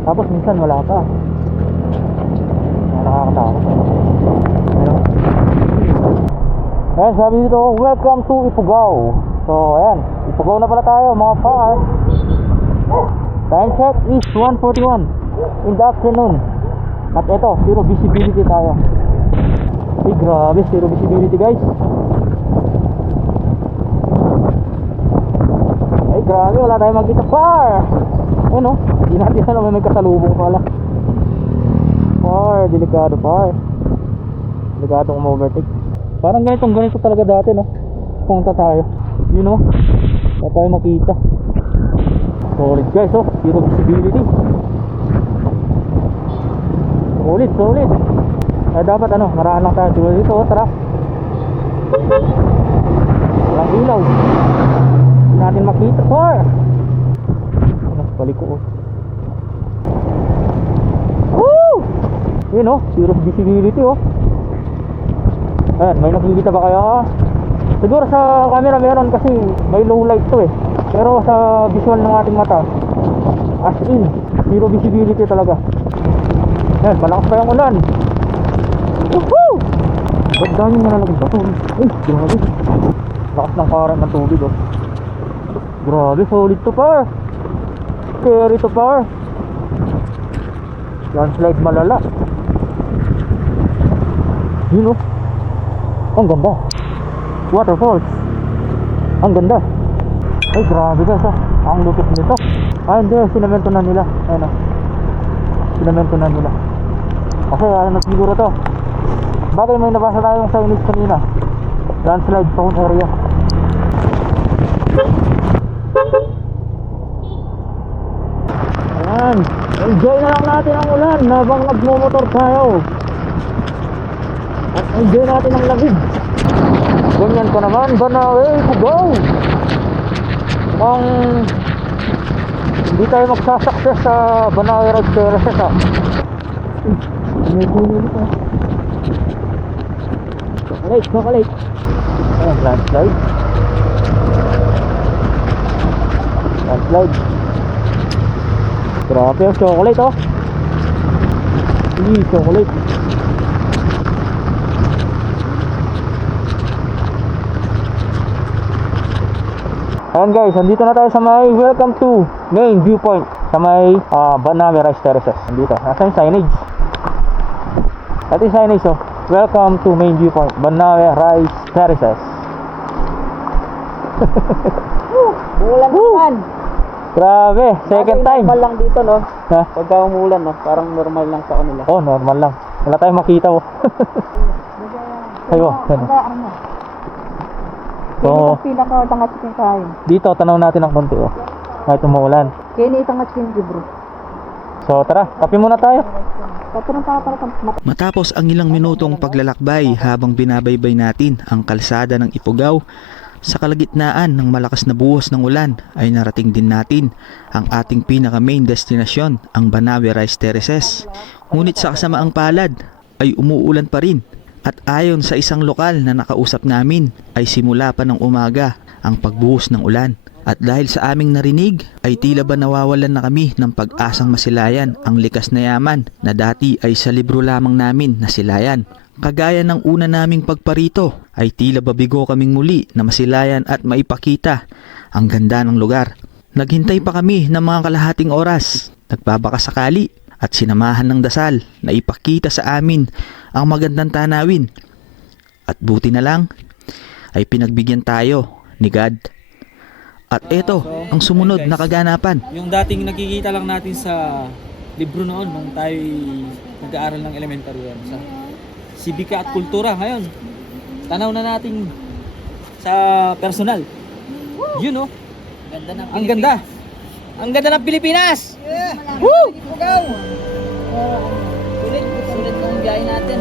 Tapos minsan wala pa. Nakakatakot. Ano? Ayan, sabi dito, welcome to Ifugao. So ayan, Ifugao na pala tayo mga par. Time check is 1:41 in the afternoon. At ito, zero visibility tayo. Ay grabe, zero visibility guys. Ay grabe, wala tayong magkita par. Ano, hindi natin alam may kasalubong pala. Par, delikado par. Delikado kung ma-overtake. Parang ganito talaga dati no. Punta tayo, you know, wala tayo makita. Solid guys, oh, zero visibility. Solid. Kaya dapat ano, maraan lang tayo tulad dito, oh, tara. Walang ilaw. Hindi natin makita, par. Ano, balik ko, oh. Woo! Yun, oh, zero visibility, oh. Ayan, may nakikita ba kayo? Siguro sa camera meron kasi may low light to eh. Pero sa visual ng ating mata, as in, zero visibility talaga. Ayan, malakas pa yung ulan. Woohoo! Ba't daming nalalagay ba ito? Ay, grabe. Lakas ng current ng tubig, oh. Grabe, solid to par. Scary to par. Landslide malala. Yun, oh. Ang ganda. Waterfalls. Ang ganda. Ay, grabe guys, ah. Ang lupit nito. Ah, hindi, sinamento na nila. Ayun, ah. Sinamento na nila. Kasi ano na siguro to. Bagay may nabasa tayong signage kanina. Landslide prone area. Ayan. Enjoy na lang natin ang ulan habang nagmumotor tayo. At enjoy natin ang lamig. Ganyan ka naman, Banawe, Ifugao. Mukhang hindi tayo magsasuccess sa Banawe Rice Terraces, ah. May puno nito. Chocolate. Ayan, landslide. Grabe yung chocolate, oh. Chocolate. Ayan guys, andito na tayo sa may welcome to main viewpoint sa may Banawe Rice Terraces. Andito, nasa yung signage. Ito yung signage, oh. Welcome to main viewpoint Banawe Rice Terraces. Umulan naman. Grabe, second time. Normal lang dito, no? Ha? Pagka umulan, no? Parang normal lang sa kanila. Oh, normal lang. Wala tayong makita, oh. Ayo, yan. So, Pinaka-tangat yung kain. dito, tanaw natin ang konti, oh. Kahit umuulan. Kaya ni-tangat yung bro. So, tara, kape muna tayo. Matapos ang ilang minutong paglalakbay habang binabaybay natin ang kalsada ng Ifugao, sa kalagitnaan ng malakas na buhos ng ulan ay narating din natin ang ating pinaka main destinasyon, ang Banawe Rice Terraces. Ngunit sa kasamaang palad ay umuulan pa rin, at ayon sa isang lokal na nakausap namin ay simula pa ng umaga ang pagbuhos ng ulan. At dahil sa aming narinig ay tila ba nawawalan na kami ng pag-asang masilayan ang likas na yaman na dati ay sa libro lamang namin nasilayan. Kagaya ng una naming pagparito ay tila ba bigo kaming muli na masilayan at maipakita ang ganda ng lugar. Naghintay pa kami ng mga kalahating oras, nagbabakasakali at sinamahan ng dasal na ipakita sa amin ang magandang tanawin. At buti na lang ay pinagbigyan tayo ni God. At eto ang sumunod na kaganapan. Yung dating nakikita lang natin sa libro noon nung tayo nag-aaral ng elementary yan, sa Sibika at Kultura. Ngayon, tanaw na natin sa personal. Yun, no? Ganda ng ang ganda. Ang ganda ng Pilipinas! Yeah! Woo! Sulit ng biyahe natin.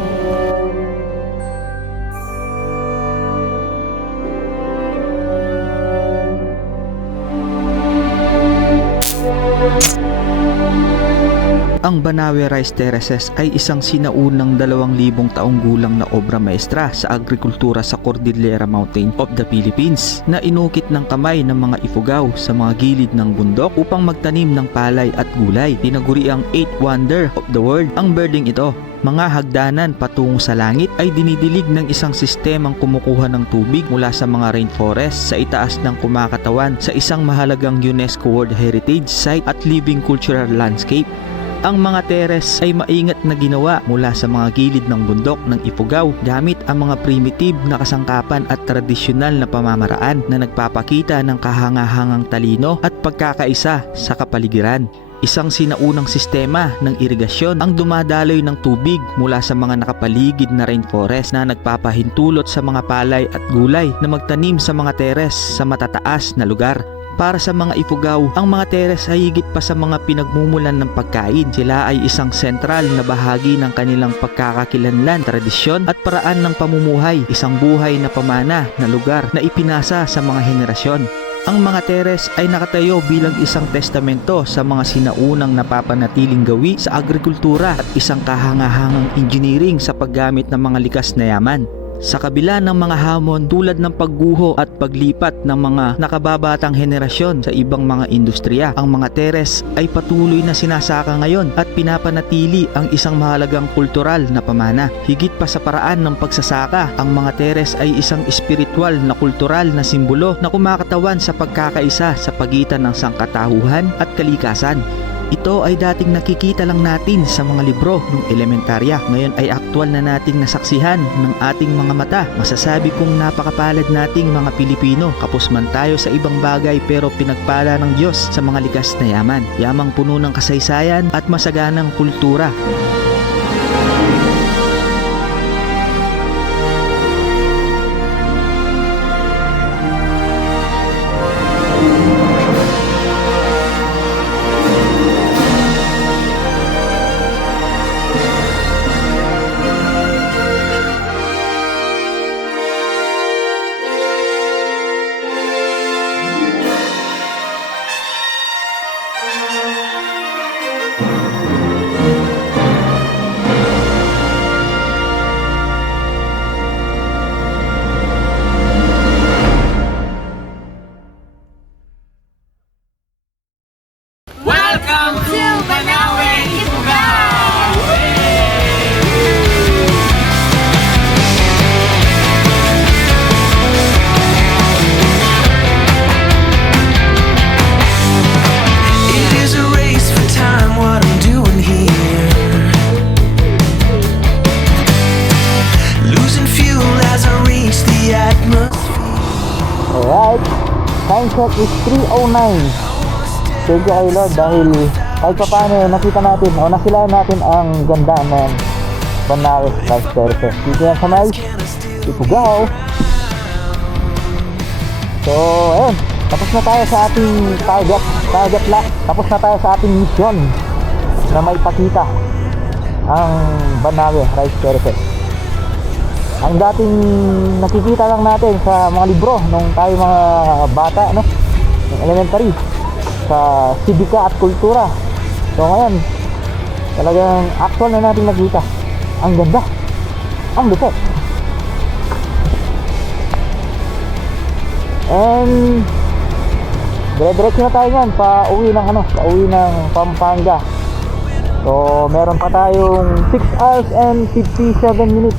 Ang Banawe Rice Terraces ay isang sinaunang 2,000 taong gulang na obra maestra sa agrikultura sa Cordillera Mountain of the Philippines na inukit ng kamay ng mga Ifugao sa mga gilid ng bundok upang magtanim ng palay at gulay. Tinaguri ang 8th wonder of the world ang birding ito. Mga hagdanan patungo sa langit ay dinidilig ng isang sistemang kumukuha ng tubig mula sa mga rainforest sa itaas ng kumakatawan sa isang mahalagang UNESCO World Heritage Site at Living Cultural Landscape. Ang mga teres ay maingat na ginawa mula sa mga gilid ng bundok ng Ifugao gamit ang mga primitive na kasangkapan at tradisyonal na pamamaraan na nagpapakita ng kahangahangang talino at pagkakaisa sa kapaligiran. Isang sinaunang sistema ng irigasyon ang dumadaloy ng tubig mula sa mga nakapaligid na rainforest na nagpapahintulot sa mga palay at gulay na magtanim sa mga teres sa matataas na lugar. Para sa mga Ifugao, ang mga teres ay higit pa sa mga pinagmumulan ng pagkain. Sila ay isang sentral na bahagi ng kanilang pagkakakilanlan, tradisyon at paraan ng pamumuhay, isang buhay na pamana na lugar na ipinasa sa mga henerasyon. Ang mga teres ay nakatayo bilang isang testamento sa mga sinaunang napapanatiling gawi sa agrikultura at isang kahangahangang engineering sa paggamit ng mga likas na yaman. Sa kabila ng mga hamon tulad ng pagguho at paglipat ng mga nakababatang henerasyon sa ibang mga industriya, ang mga teres ay patuloy na sinasaka ngayon at pinapanatili ang isang mahalagang kultural na pamana. Higit pa sa paraan ng pagsasaka, ang mga teres ay isang espiritual na kultural na simbolo na kumakatawan sa pagkakaisa sa pagitan ng sangkatauhan at kalikasan. Ito ay dating nakikita lang natin sa mga libro ng elementarya. Ngayon ay aktwal na nating nasaksihan ng ating mga mata. Masasabi kong napakapalad nating mga Pilipino. Kapos man tayo sa ibang bagay pero pinagpala ng Diyos sa mga likas na yaman. Yamang puno ng kasaysayan at masaganang kultura. Alright, time check is 3:09. Thank you kay Lord dahil kahit pa paano nakita natin o nasilayan natin ang ganda ng Banawe Rice Terraces. Dito yan sa may Ifugao. So, ayun, tapos na tayo sa ating target lock. Tapos na tayo sa ating mission na may pakita ang Banawe Rice Terraces. Ang dating nakikita lang natin sa mga libro nung tayo mga bata, no? Yung elementary, sa sibika at kultura. So ngayon, talagang actual na natin nakita. Ang ganda, ang lupit. And dire-diretso na tayo yan pauwi ng Pampanga. So meron pa tayong 6 hours and 57 minutes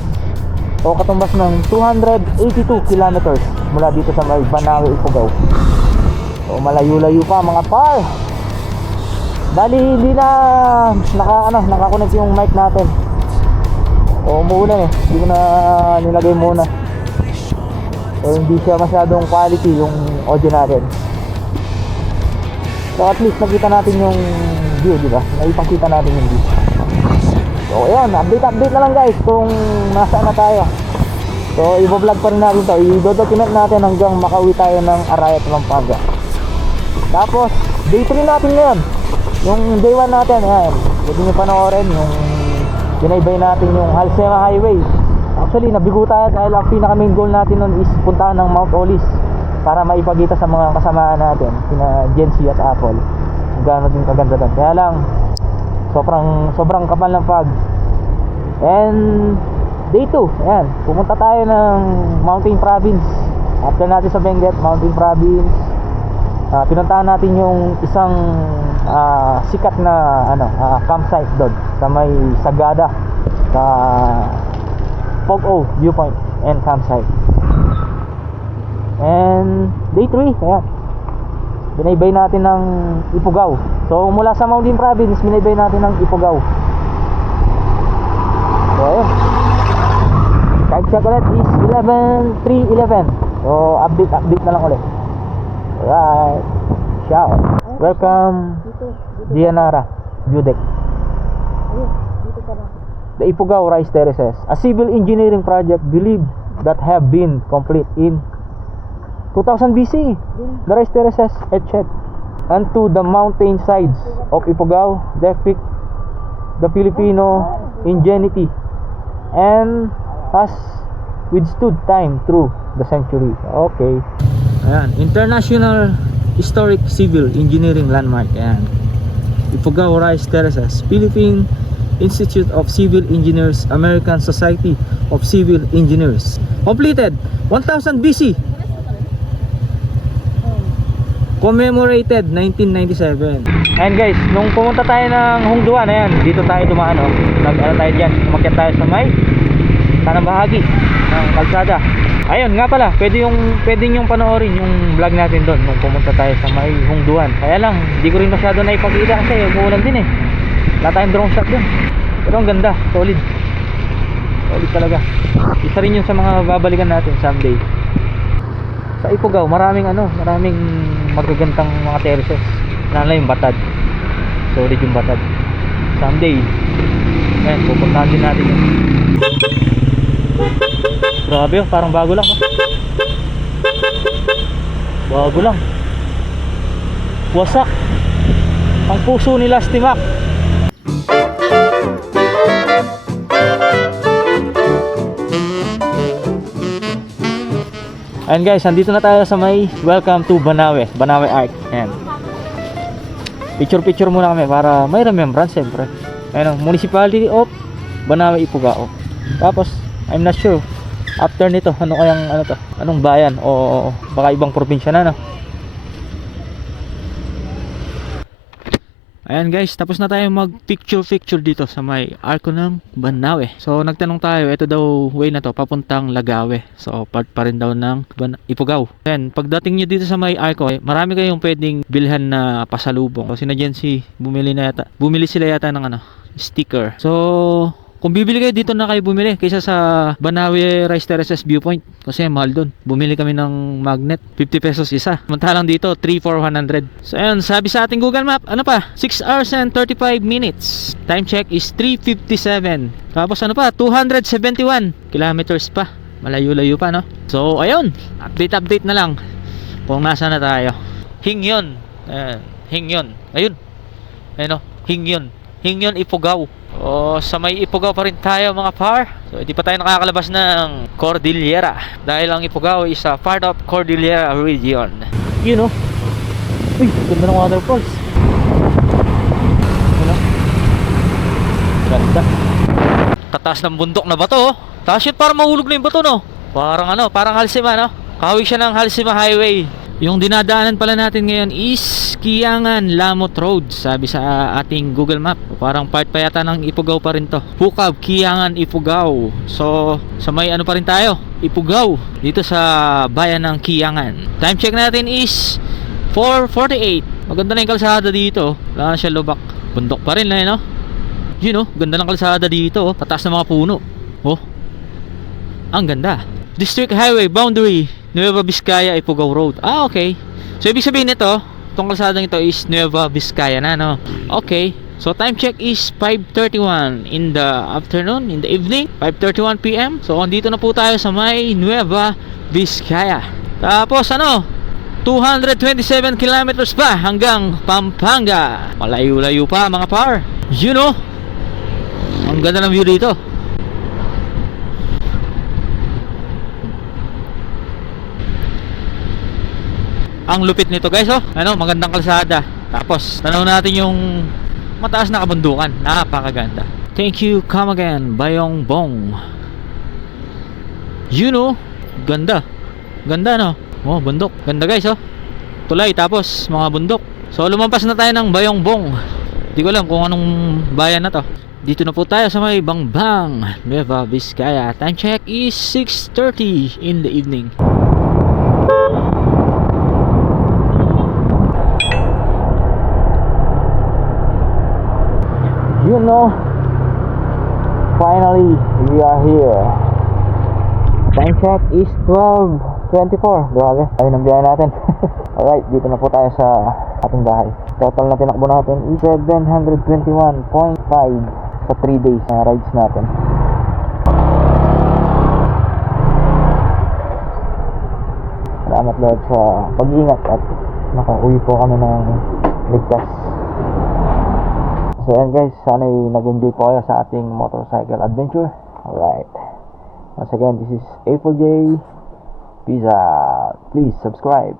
o katumbas ng 282 kilometers mula dito sa Banawe, Ifugao. So malayo-layo pa mga par. Bali hindi na nakakonect yung mic natin. O umuulan hindi ko na nilagay muna. So hindi siya masyadong quality yung audio natin. So at least nakita natin yung view, di ba? Naipakita natin yung view. So ayan, update na lang guys kung nasaan na tayo. So i-vlog pa rin natin to, i-document natin hanggang makauwi tayo ng Arayat, Pampanga. Tapos day 3 natin ngayon. Yung day 1 natin, ayan, pwede nyo panoorin yung binaybay natin yung Halsema Highway. Actually nabigo tayo dahil ang pinaka main goal natin nun is puntahan ng Mount Olis para maipagita sa mga kasamaan natin, sina Gen Z at Apple, gano'n din kaganda doon. Kaya lang Sobrang kapal ng fog. And day 2, ayan, pumunta tayo ng Mountain Province. After natin sa Benguet, Mountain Province, pinuntahan natin yung isang sikat na campsite doon sa may Sagada, sa Pogo Viewpoint and Campsite. And day 3, ayan, binaybay natin ng Ifugao. So mula sa Mountain Province, binaybay natin ng Ifugao. So ayun, time check ulit is 11:03:11. So update na lang ulit. Alright, ciao. Welcome Dianara View Deck. The Ifugao Rice Terraces, a civil engineering project believed that have been complete in 2000 BC. The rice terraces etched onto the mountain sides of Ifugao depict the Filipino ingenuity and has withstood time through the century. Okay. Ayan, International Historic Civil Engineering Landmark. Ayan, Ifugao Rice Terraces, Philippine Institute of Civil Engineers, American Society of Civil Engineers. Completed 1000 BC. Commemorated 1997. Ayan guys, nung pumunta tayo ng Hongduan, ayan, dito tayo dumaan, oh. Tayo dyan, umakyat tayo sa may tanang bahagi ng kalsada. Ayun nga pala, pwede yung panoorin yung vlog natin doon nung pumunta tayo sa may Hongduan. Kaya lang, hindi ko rin masyado na ipakita kasi umuulan din eh. Wala tayong drone shot dun. Pero ang ganda, solid talaga. Isa rin yun sa mga babalikan natin someday. Sa Ifugao, maraming magagandang mga terraces. Lalo yung Batad, solid yung Batad. Someday, ayan, pupuntahan din natin yun. Grabe, parang bago lang, oh. Bago lang. Wasak ang puso ni Lastimac. Ayan guys, andito na tayo sa may welcome to Banawe Arc. Ayan, picture muna kami para may remembrance siyempre. Ayan, Municipality of Banawe, Ifugao. Tapos I'm not sure after nito anong bayan o baka ibang probinsya na, no? Ayan guys, tapos na tayo mag picture dito sa may arko ng Banawe. So nagtanong tayo, ito daw way na to papuntang Lagawe. So part pa rin daw ng Ifugao. Then pagdating nyo dito sa may arko, marami kayong pwedeng bilhan na pasalubong. So sina Jency, bumili sila yata ng sticker. So kung bibili kayo, dito na kayo bumili kaysa sa Banawe Rice Terraces Viewpoint kasi mahal dun. Bumili kami ng magnet, 50 pesos isa. Samantalang dito 3,400. So ayun, sabi sa ating Google Map, 6 hours and 35 minutes. Time check is 3:57. Tapos 271 kilometers pa. Malayo-layo pa, no? So ayun, update na lang kung nasa na tayo. Hingyon. Hingyon. Ayun, Hingyon, Ifugao. O sa may Ifugao pa rin tayo mga par. So hindi pa tayo nakakalabas ng Cordillera dahil ang Ifugao is a part of Cordillera region. You know, uy, ganda ng waterfalls. Ganda. Tataas ng bundok na bato, oh. Taas yun, parang mahulog na yung bato, no? Parang Halsima, no? Kahawig siya ng Halsima Highway. Yung dinadaanan pala natin ngayon is Kiangan Lamot Road, sabi sa ating Google Map. Parang part pa yata ng Ifugao pa rin to. Hukab, Kiangan, Ifugao. So sa may pa rin tayo, Ifugao, dito sa bayan ng Kiangan. Time check natin is 4:48. Maganda na yung kalsada dito. Wala na siya lubak. Bundok pa rin na, no? You know, ganda ng kalsada dito, oh. Pataas ng mga puno. Oh, ang ganda. District Highway boundary Nueva Vizcaya, Ifugao Road. Okay. So ibig sabihin nito, itong kalsadang ito is Nueva Vizcaya na, no? Okay. So time check is 5:31 in the afternoon, in the evening, 5:31 PM. So andito na po tayo sa may Nueva Vizcaya. Tapos 227 kilometers pa hanggang Pampanga. Malayo-layo pa mga par. You know, ang ganda ng view dito. Ang lupit nito guys, oh. Magandang kalsada. Tapos tanaw natin yung mataas na kabundukan. Napakaganda. Thank you, come again, Bayong Bong. You know, ganda. Ganda no? Oh, bundok. Ganda guys oh. Tulay tapos mga bundok. So lumampas na tayo ng Bayong Bong. Di ko alam kung anong bayan na to. Dito na po tayo sa may Bangbang, Nueva Vizcaya. Time check is 6:30 in the evening. You know, finally we are here. Time check is 12:24. Grabe, ayun ang biyahe natin. Alright, dito na po tayo sa ating bahay. Total na tinakbo natin is 721.5 sa 3 days na rides natin. Salamat Lord sa pag-iingat at nakauwi po kami ng ligtas. So yan guys, sana'y nag-enjoy po kayo sa ating motorcycle adventure. Alright, once again, this is A4J. Peace out. Please subscribe.